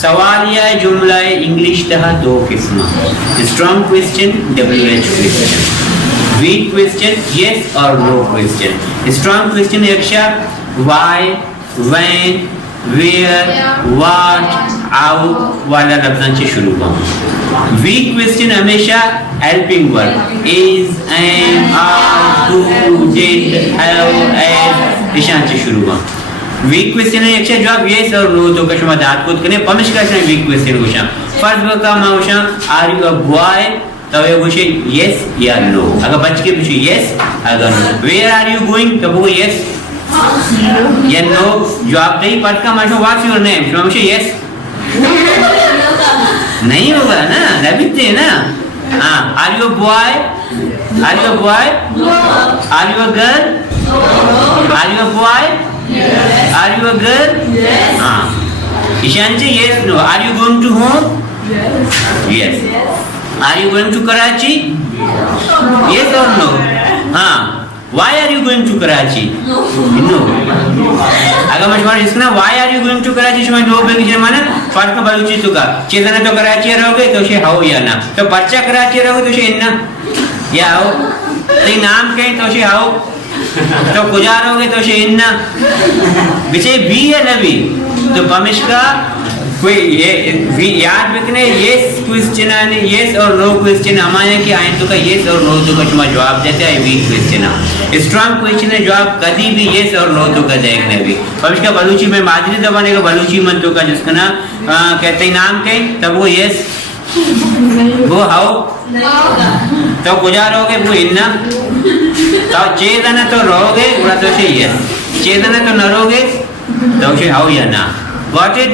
सवाल या जुमला इंग्लिश तहा दो किस्म strong question WH question weak question yes और नो क्वेश्चन स्ट्रॉन्ग क्वेश्चन यक्षा why when where what how वाला लफ्जांचे शुरू होगा वीक क्वेश्चन हमेशा helping verb is am are do did have has इशांचे शुरू होगा वीक क्वेश्चन है यक्षा जवाब यस और नो तो कशमा दात खुद कने पमिश का वीक क्वेश्चन गोशा फर्स्ट का मावशा आर यू अ बॉय तो ये गोशे यस या नो अगर बच्चे के पूछे यस अगर no where are you going तो वो यस या नो जवाब नहीं फर्स्ट का मावशा व्हाट्स योर नेम तो मावशा यस नहीं होगा ना रबिते ना हां are you a boy are you a boy are you a girl are you a boy Yes. Are you a girl? Yes. Ishanji, yes, no. Are you going to home? Yes. Yes. Are you going to Karachi? Yes or no? Why are you going to Karachi? No. अगर मैं तुम्हारे इसका why are you going to Karachi इसमें no पे किसी माना first में बलूची तो का चेतना तो कराची रहोगे तो शे हाउ या ना तो पर्चा कराची रहोगे तो शे इन्ना या हाउ तो नाम कहीं तो शे हाउ तो गुजारोगे तो शेन्ना बिचे बी है नबी तो पमिश्का कोई ये याद रखने यस क्वेश्चन है यस और नो क्वेश्चन हमारे की आयन तो का यस और नो तो का चुमा जवाब देते हैं वीक क्वेश्चन है स्ट्रांग क्वेश्चन है जवाब कभी भी यस और नो तो का देखने भी पमिश्का बलूची में मादरी दबाने का बलूची मन तो का जिसका ना कहते हैं नाम के तब वो यस वो हाउ तो गुजारोगे वो इन्ना तो चेतना तो रहोगे बुरा तो से यस चेतना तो न रहोगे तो से हाउ या ना गॉट इट